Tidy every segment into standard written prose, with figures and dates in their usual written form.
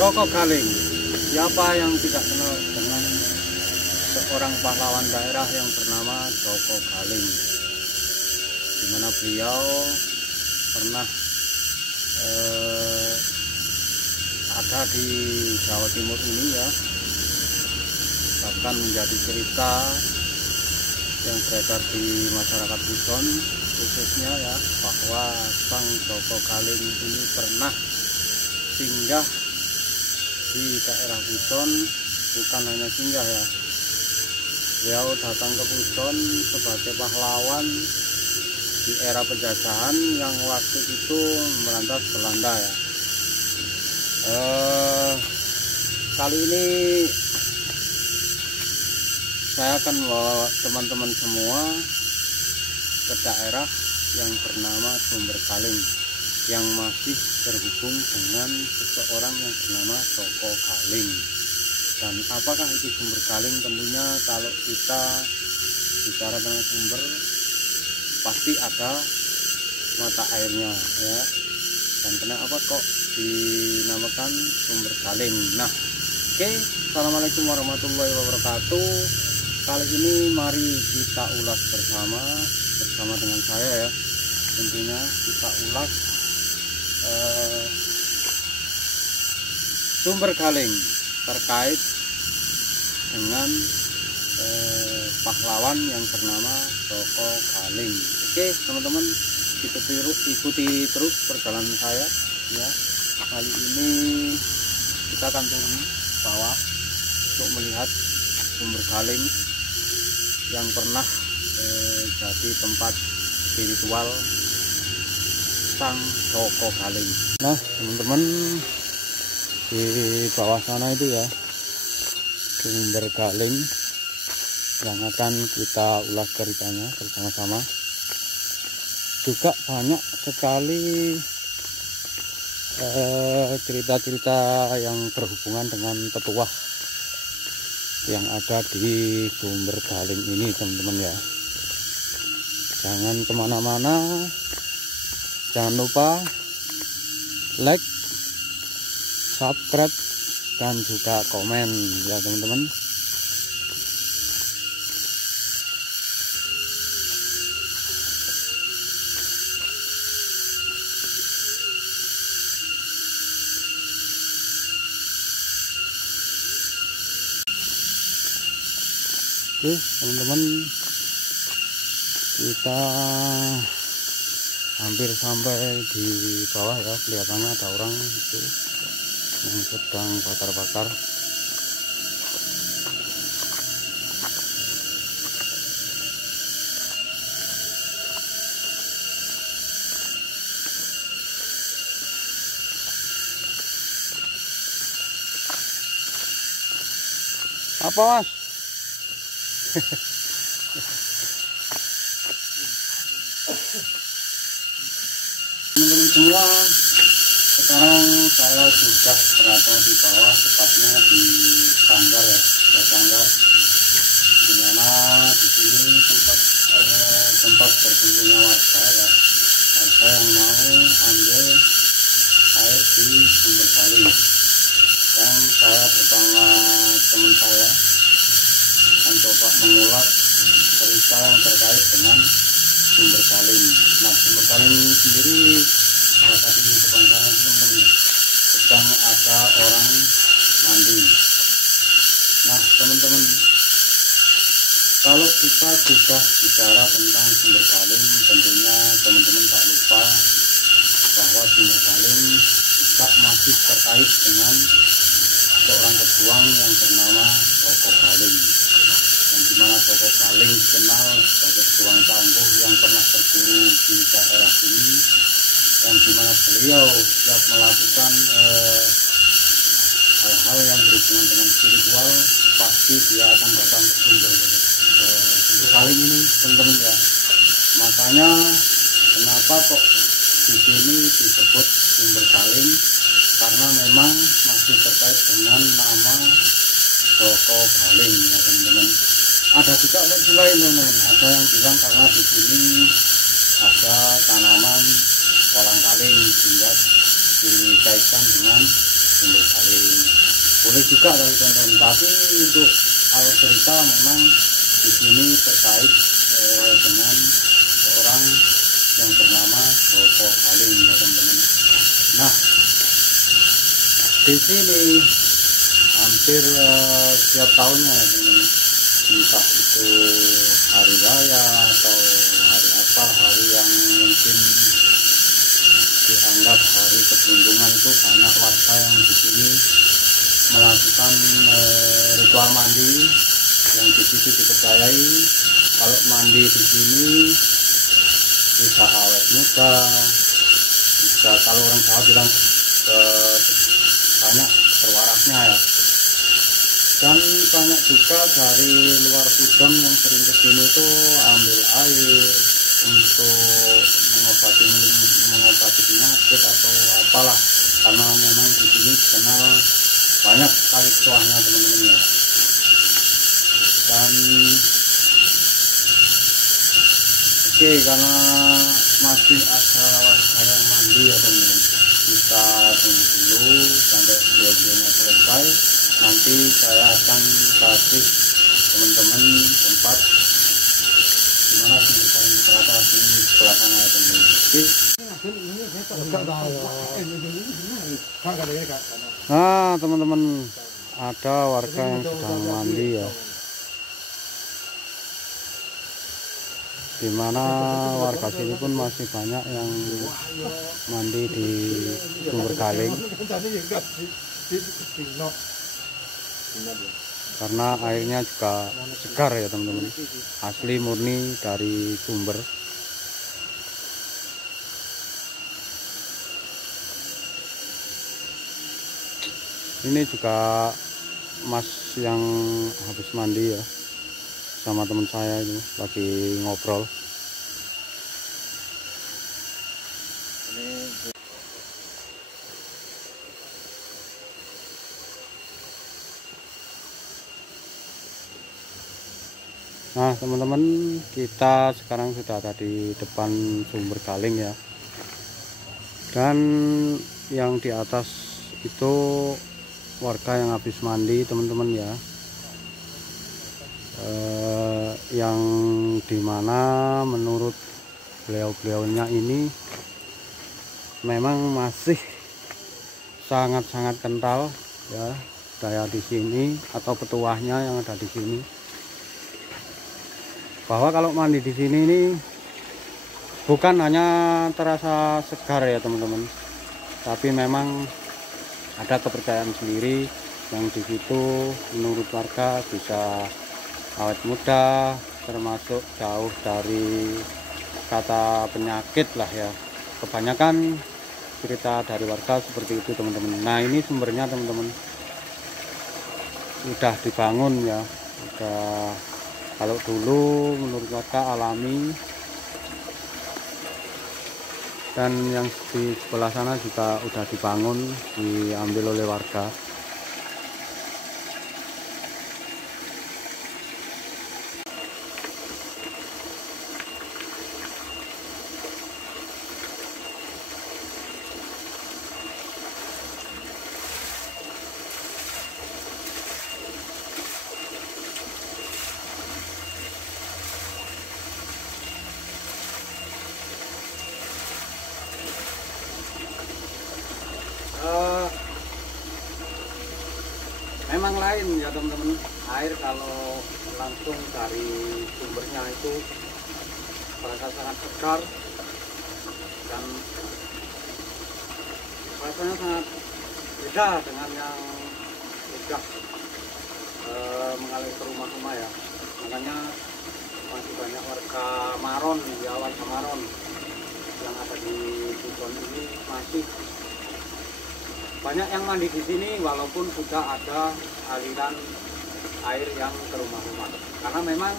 Joko Galing. Siapa yang tidak kenal dengan seorang pahlawan daerah yang bernama Joko Galing, di mana beliau pernah ada di Jawa Timur ini ya, bahkan menjadi cerita yang beredar di masyarakat Buton khususnya ya, bahwa Sang Joko Galing ini pernah singgah di daerah Buton. Bukan hanya singgah ya, beliau datang ke Buton sebagai pahlawan di era penjajahan yang waktu itu merantas Belanda ya. Kali ini saya akan membawa teman-teman semua ke daerah yang bernama Sumber Galing, yang masih terhubung dengan seseorang yang bernama Joko Galing. Dan apakah itu Sumber Galing? Tentunya kalau kita bicara tentang sumber, pasti ada mata airnya ya. Dan kenapa kok dinamakan Sumber Galing? Nah, oke, assalamualaikum warahmatullahi wabarakatuh. Kali ini mari kita ulas bersama dengan saya ya. Tentunya kita ulas Sumber Galing terkait dengan pahlawan yang bernama Joko Galing. Oke teman-teman, ikuti terus perjalanan saya ya. Kali ini kita akan turun bawah untuk melihat Sumber Galing yang pernah jadi tempat spiritual Sang Joko Galing. Nah teman-teman, di bawah sana itu ya Sumber Galing yang akan kita ulas ceritanya bersama-sama. Juga banyak sekali cerita-cerita yang berhubungan dengan petuah yang ada di Sumber Galing ini teman-teman ya. Jangan kemana-mana, jangan lupa like, subscribe, dan juga komen ya teman-teman. Oke teman-teman, kita hampir sampai di bawah ya. Kelihatannya ada orang itu yang sedang bakar-bakar. Apa mas? Teman-teman semua, sekarang saya sudah berada di bawah, tepatnya di sanggar ya, sanggar, dimana di sini tempat berkumpulnya warga ya, warga yang mau ambil air di Sumber Galing. Dan saya bersama teman saya akan coba mengulas cerita yang terkait dengan Sumber Galing. Nah, Sumber Galing sendiri tadi di depan sana teman-teman sedang ada orang mandi. Nah teman-teman, kalau kita sudah bicara tentang Sumber Galing, tentunya teman-teman tak lupa bahwa Sumber Galing juga masih terkait dengan seorang pejuang yang bernama Joko Galing, yang dimana Joko Galing dikenal sebagai pejuang tangguh yang pernah berguru di daerah ini, yang dimana beliau siap melakukan hal-hal yang berhubungan dengan spiritual, pasti dia akan datang ke Sumber Galing ini teman-teman ya. Makanya kenapa kok di sini disebut Sumber Galing, karena memang masih terkait dengan nama Joko Galing ya teman-teman. Ada juga versi lain teman-teman, ada yang bilang karena di sini ada tanaman kolang kaling sehingga dikaitkan dengan sumber kali. Boleh juga teman-teman, tapi untuk alur cerita memang di sini terkait dengan seorang yang bernama Joko Kaling ya teman-teman. Nah, di sini hampir setiap tahunnya ya teman-teman, entah itu hari raya atau hari apa, hari yang mungkin dianggap hari keberuntungan, itu banyak warga yang di sini melakukan ritual mandi yang di situ dipercayai kalau mandi di sini bisa awet muda, bisa kalau orang Jawa bilang banyak berwarasnya ya. Dan banyak juga dari luar Pujon yang sering ke sini tuh ambil air untuk mengobati penyakit atau apalah, karena memang di sini dikenal banyak sekali petuahnya teman-teman ya. Dan oke, karena masih ada warga yang mandi ya teman-teman, kita tunggu dulu sampai videonya selesai. Nanti saya akan kasih teman-teman tempat dimana bisa rata di sebelah sana ya teman-teman. Nah teman-teman, ada warga yang sedang mandi ya, dimana warga sini pun masih banyak yang mandi di sumber Kaling karena airnya juga segar ya teman-teman, asli murni dari sumber. Ini juga mas yang habis mandi ya, sama teman saya itu lagi ngobrol. Nah teman-teman, kita sekarang sudah ada di depan sumber Kaling ya, dan yang di atas itu warga yang habis mandi teman-teman ya, yang dimana menurut beliau-beliaunya ini memang masih sangat-sangat kental ya daya di sini atau petuahnya yang ada di sini, bahwa kalau mandi di sini ini bukan hanya terasa segar ya teman-teman, tapi memang ada kepercayaan sendiri yang di situ menurut warga bisa awet muda, termasuk jauh dari kata penyakit lah ya. Kebanyakan cerita dari warga seperti itu teman-teman. Nah ini sumbernya teman-teman, udah dibangun ya, udah. Kalau dulu menurut warga alami, dan yang di sebelah sana juga udah dibangun, diambil oleh warga. Memang lain ya teman-teman, air kalau langsung dari sumbernya itu terasa sangat segar dan rasanya sangat beda dengan yang sudah mengalir ke rumah-rumah ya. Makanya masih banyak warga Maron ya, warga Maron yang ada di Pujon ini masih banyak yang mandi di sini walaupun sudah ada aliran air yang ke rumah-rumah, karena memang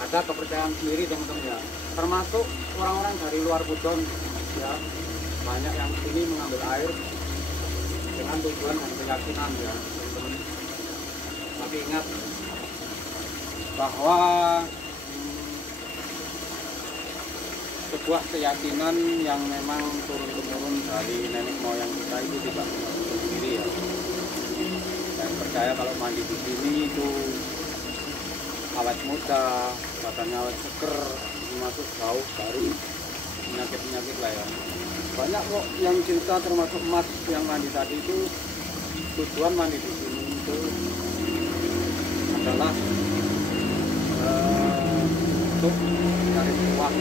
ada kepercayaan sendiri teman-teman ya, termasuk orang-orang dari luar Pujon ya, banyak yang sini mengambil air dengan tujuan dan keyakinan ya teman-teman. Tapi ingat bahwa sebuah keyakinan yang memang turun-temurun dari nenek moyang kita itu tidak sendiri ya. Dan percaya kalau mandi di sini itu awet muda, badannya awet seger, termasuk jauh dari penyakit-penyakit lah ya. Banyak kok yang cerita, termasuk Mas yang mandi tadi itu tujuan mandi di sini itu adalah untuk cari uang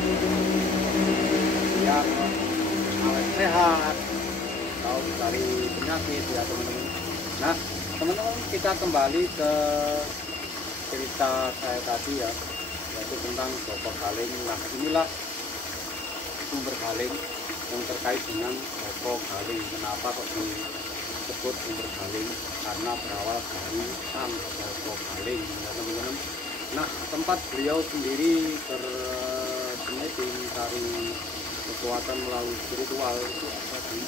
yang awet sehat, atau dari penyakit ya teman-teman. Nah teman-teman, kita kembali ke cerita saya tadi ya, yaitu tentang Joko Galing. Nah inilah sumber Galing yang terkait dengan Joko Galing. Kenapa kok disebut sumber Galing? Karena berawal dari Sang Joko Galing ya teman-teman. Nah tempat beliau sendiri bersemedi mencari kekuatan melalui spiritual itu ada di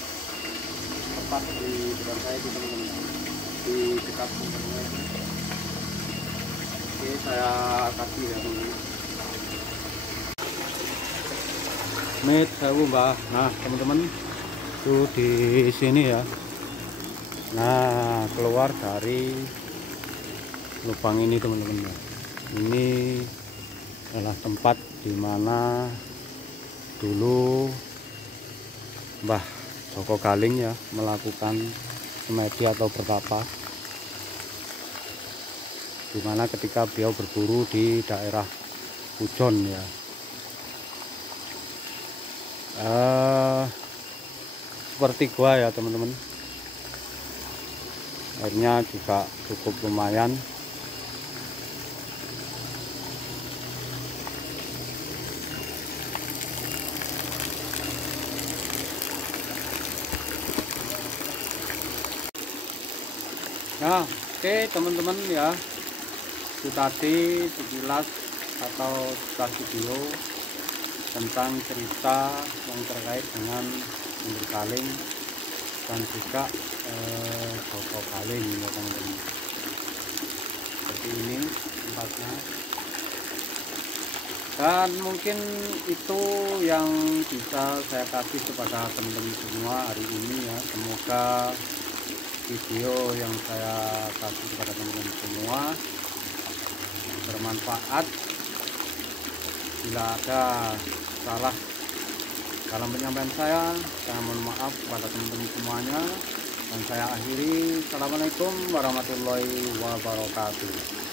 tempat di depan saya itu teman-teman, di dekat sumbernya itu. Oke, saya kasih ya teman-teman. Mit sewu mbah. Nah teman-teman, itu di sini ya. Nah keluar dari lubang ini teman-teman ya. Ini adalah tempat dimana dulu Mbah Joko Galing ya melakukan semedi atau bertapa, dimana ketika beliau berburu di daerah Pujon ya. Seperti gua ya teman-teman, airnya juga cukup lumayan. Nah oke teman-teman ya, itu tadi sekilas atau sekilas video tentang cerita yang terkait dengan sumber Galing dan juga Joko Galing ya teman-teman. Seperti ini tempatnya, dan mungkin itu yang bisa saya kasih kepada teman-teman semua hari ini ya. Semoga video yang saya kasih kepada teman-teman semua bermanfaat. Bila ada salah dalam penyampaian saya mohon maaf kepada teman-teman semuanya, dan saya akhiri. Assalamualaikum warahmatullahi wabarakatuh.